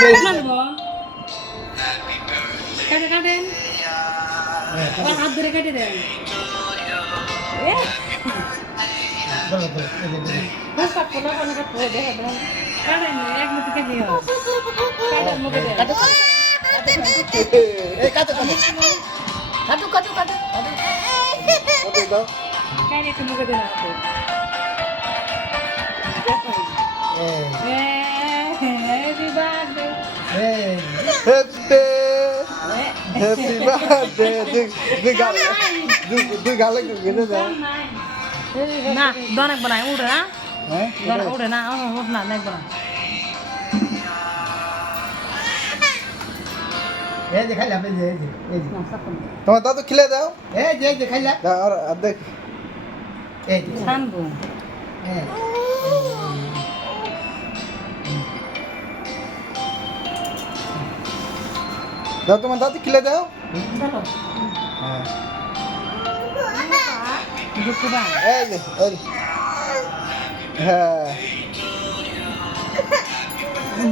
কাটে কাটেন আবার হাত ধরে কেটে দেন কাটেন এক মিনিট কেটে কাটেন মুখে দেন কাটে একটু মুখে দেন হ্যাপি বার্থডে হ্যাপি বার্থডে তুই গালে গেলে যা না দনেক বানাই উড়ে না হ্যাঁ উড়ে না উড়ে না নেক বানাই এই যে খাইলা এই যে এই যে তোমার দাদু খিলে দাও এই যে খাইলা দাও আর অর্ধেক এই যে ছানবো হ্যাঁ দাও তোমার দাদু খিলে দাও চলো হ্যাঁ দুঃখ বা এই যে হ্যাঁ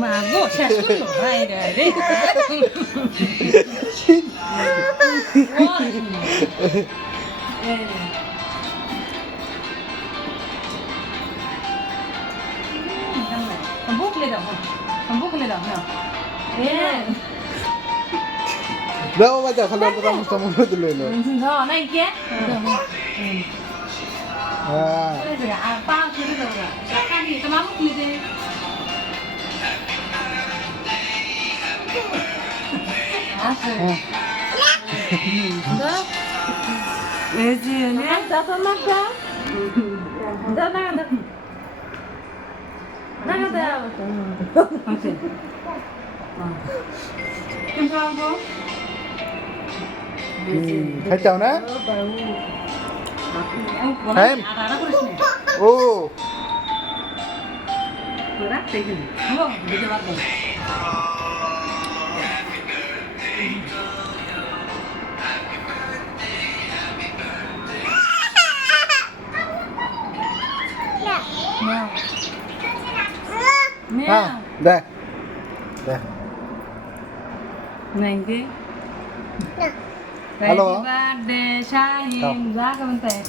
মা গো শেষ করলো হাই রে রে বুকলে দাও না দাও বাজা খালি অল্প চামচটা মনে দিল এলো নাই কে হ্যাঁ পা খেতে দাও না কাটি তোমার বুকলে দে আছে এই যে না দাও না দাও না দাও আছে তুমি খাও খাইতাও না ও হ্যাঁ দেখ দেখ Happy birthday, Shaheen. Jaga bentar.